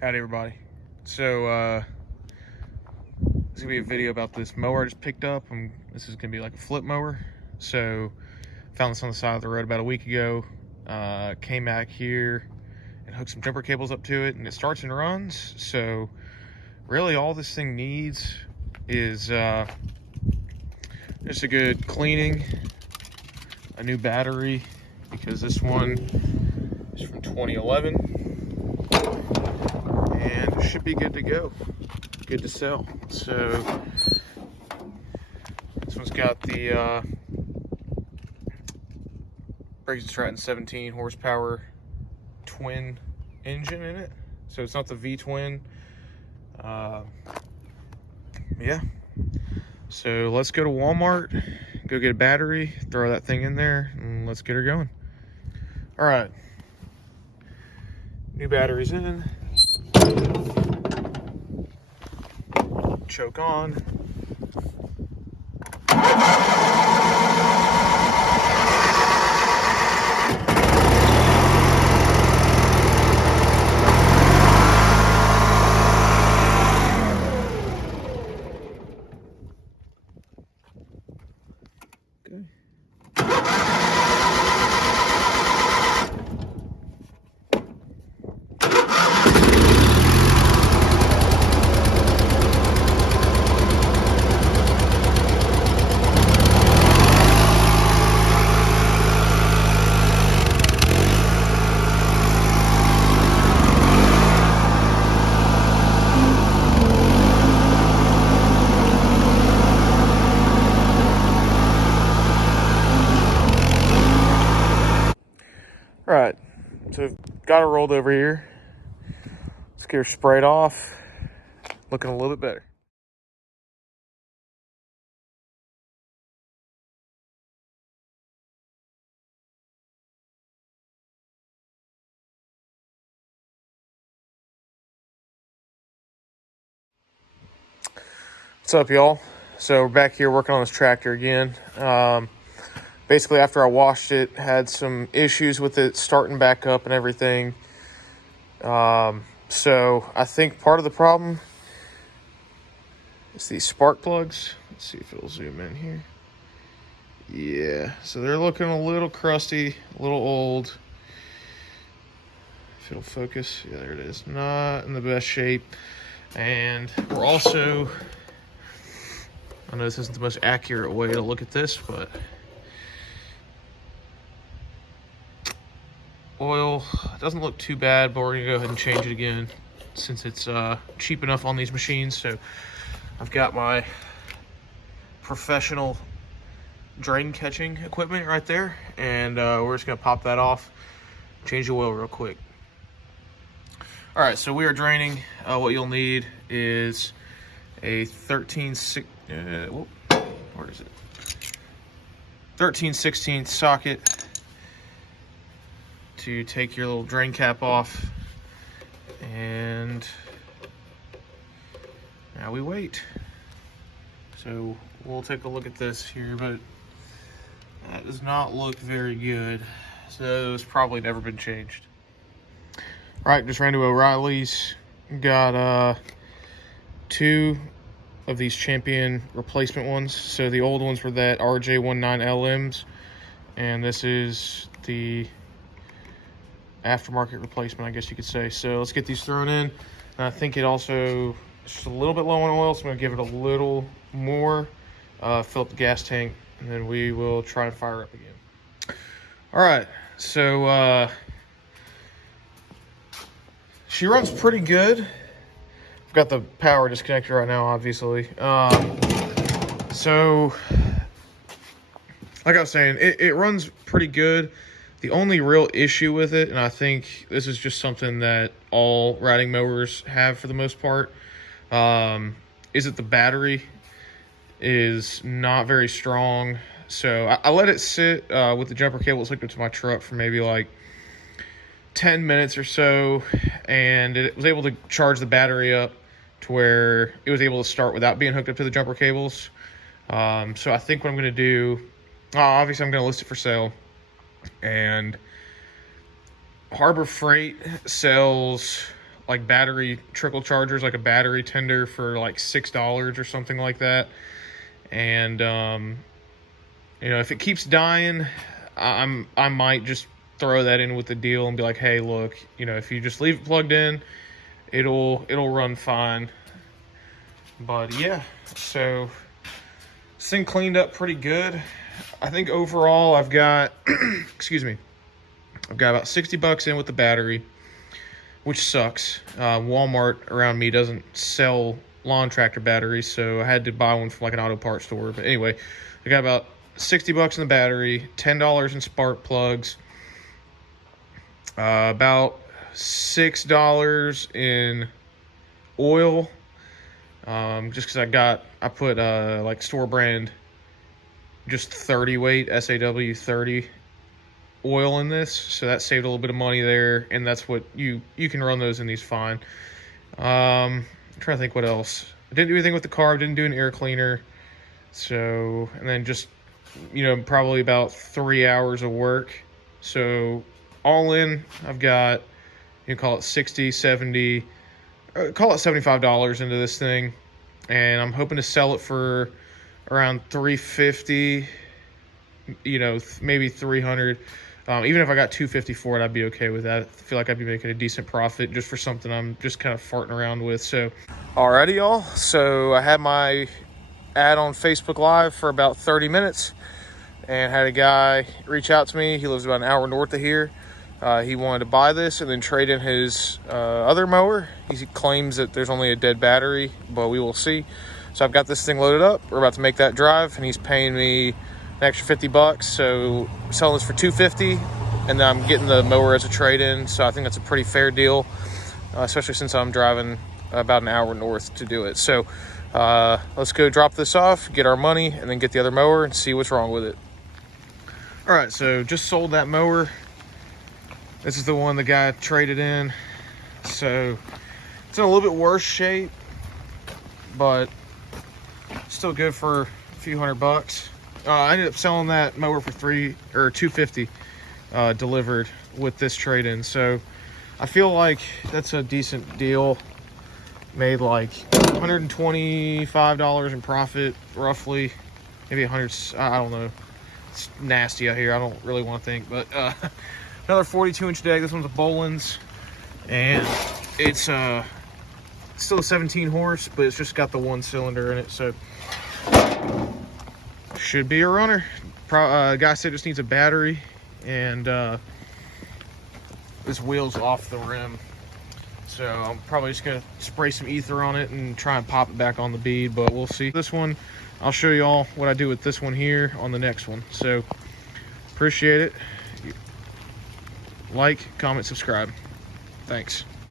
Howdy everybody. So this is gonna be a video about this mower I just picked up. This is gonna be like a flip mower. So found this on the side of the road about a week ago. Came back here and hooked some jumper cables up to it, and it starts and runs. So really all this thing needs is just a good cleaning, a new battery, because this one is from 2011 and it should be good to go, good to sell. So this one's got the Briggs & Stratton 17 horsepower twin engine in it, so it's not the V-twin. Yeah, so let's go to Walmart, go get a battery, throw that thing in there, and let's get her going. All right, new battery's in, choke on. Okay. All right, so got her rolled over here. Let's get her sprayed off. Looking a little bit better. What's up, y'all? So we're back here working on this tractor again. Basically, after I washed it, had some issues with it starting back up and everything. So I think part of the problem is these spark plugs. Let's see if it'll zoom in here. Yeah, so they're looking a little crusty, a little old. If it'll focus, yeah, there it is. Not in the best shape. And we're also, I know this isn't the most accurate way to look at this, but oil doesn't look too bad, but we're gonna go ahead and change it again since it's cheap enough on these machines. So I've got my professional drain catching equipment right there, and we're just gonna pop that off, change the oil real quick. All right, so we are draining. What you'll need is a 13/16 socket to take your little drain cap off, and now we wait. So we'll take a look at this here, but that does not look very good. So it's probably never been changed. All right, just ran to O'Reilly's. Got two of these Champion replacement ones. So the old ones were that RJ19LMs, and this is the aftermarket replacement, I guess you could say. So let's get these thrown in. And I think it also is just a little bit low on oil, so I'm gonna give it a little more, fill up the gas tank, and then we will try and fire up again. All right, so she runs pretty good. I've got the power disconnected right now, obviously. So like I was saying, it runs pretty good. The only real issue with it, and I think this is just something that all riding mowers have for the most part, is that the battery is not very strong. So I let it sit with the jumper cables hooked up to my truck for maybe like 10 minutes or so, and it was able to charge the battery up to where it was able to start without being hooked up to the jumper cables. So I think what I'm going to do, obviously I'm going to list it for sale, and Harbor Freight sells like battery trickle chargers, like a battery tender for like $6 or something like that. And you know, if it keeps dying, I might just throw that in with the deal and be like, hey, look, you know, if you just leave it plugged in, it'll run fine. But yeah, so this thing cleaned up pretty good. I think overall I've got excuse me, I've got about $60 in with the battery, which sucks. Walmart around me doesn't sell lawn tractor batteries, so I had to buy one from like an auto parts store. But anyway, I got about $60 in the battery, $10 in spark plugs, about $6 in oil, just because I put like store brand, just 30 weight SAW 30 oil in this, so that saved a little bit of money there, and that's what you can run those in these fine. I'm trying to think what else. I didn't do anything with the carb, didn't do an air cleaner, so, and then just, you know, probably about 3 hours of work. So all in, I've got, you know, call it 60, 70, call it $75 into this thing, and I'm hoping to sell it for around $350, you know, maybe $300. Even if I got $250 for it, I'd be okay with that. I feel like I'd be making a decent profit just for something I'm just kind of farting around with. So, alrighty, y'all. So I had my ad on Facebook Live for about 30 minutes and had a guy reach out to me. He lives about an hour north of here. He wanted to buy this and then trade in his other mower. He claims that there's only a dead battery, but we will see. So I've got this thing loaded up. We're about to make that drive, and he's paying me an extra $50. So selling this for $250, and then I'm getting the mower as a trade-in. So I think that's a pretty fair deal, especially since I'm driving about an hour north to do it. So let's go drop this off, get our money, and then get the other mower and see what's wrong with it. All right, so just sold that mower. This is the one the guy traded in. So it's in a little bit worse shape, but still good for a few $100. I ended up selling that mower for $250 delivered with this trade-in. So I feel like that's a decent deal. Made like $125 in profit, roughly, maybe 100. I don't know. It's nasty out here. I don't really want to think, but another 42-inch deck. This one's a Boland's, and it's still a 17 horse, but it's just got the one cylinder in it, so should be a runner. Guy said just needs a battery, and this wheel's off the rim, so I'm probably just gonna spray some ether on it and try and pop it back on the bead, but we'll see. This one, I'll show you all what I do with this one here on the next one. So appreciate it. Like, comment, subscribe. Thanks.